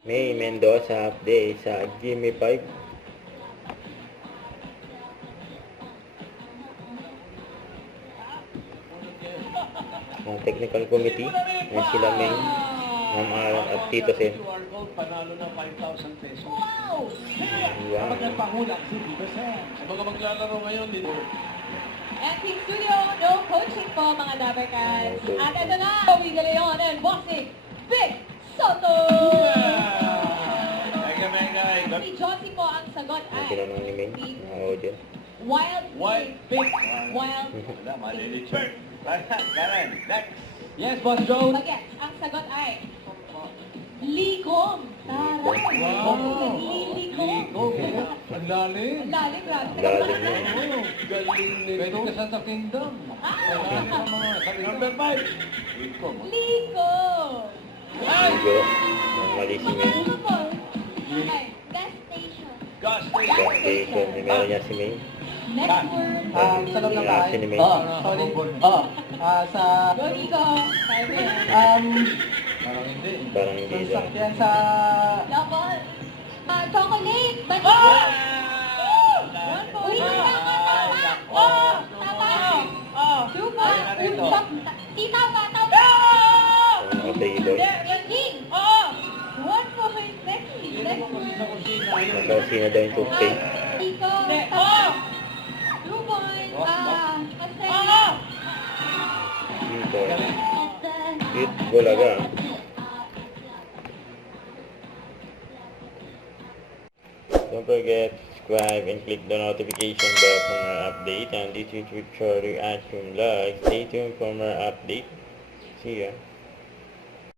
May Mendoza update sa Gimme 5. Ang technical committee, yan sila May, Ma'am Aaron at Tito Sen. Panalo na 5,000 pesos. Wow! Wow. Magpahulat si Tito Sen. Sa mga maglalaro ngayon dito. And Team Studio, no coaching po mga Dabarcats. At ito na, Joey De Leon and boxing, Vic Soto! Si Josie po ang sagot Ang ay tinanong ni May, mga audio. Wild Wild Pig. Pig. Wild Wala, maliliit siya. Karen, next. Yes, Boss Joe. Bagets. Ang sagot ay Ligom. Taray. Wow. Liligom. Ang lalim. Ang lalim, grabe. Lalim na. Galing nito. Pwede ka sa The Kingdom. Number 5. Ligo. Ligo. Ang mali si May. Ano po? Ay, gas station. Gas Gas station. May meron niya si May. Next word. Sa loob ng bahay. Si ni May. Sorry. Sa... Go, Nico. Sabi yan. Parang hindi. Parang hindi daw. Sasakyan sa... Double. Chocolate. Balik. One point. Uy, tama, tama. Oh, tama. Two points. Tita, bata. Ang apelido. King. One point. Next word. Nagkasina daw yung toothpaste. Nico. 2 points. Kasi. Dito. Hit Bulaga. Don't forget to subscribe and click the notification bell for more update. And this is Victoria Ashram Live. Stay tuned for more update. See ya.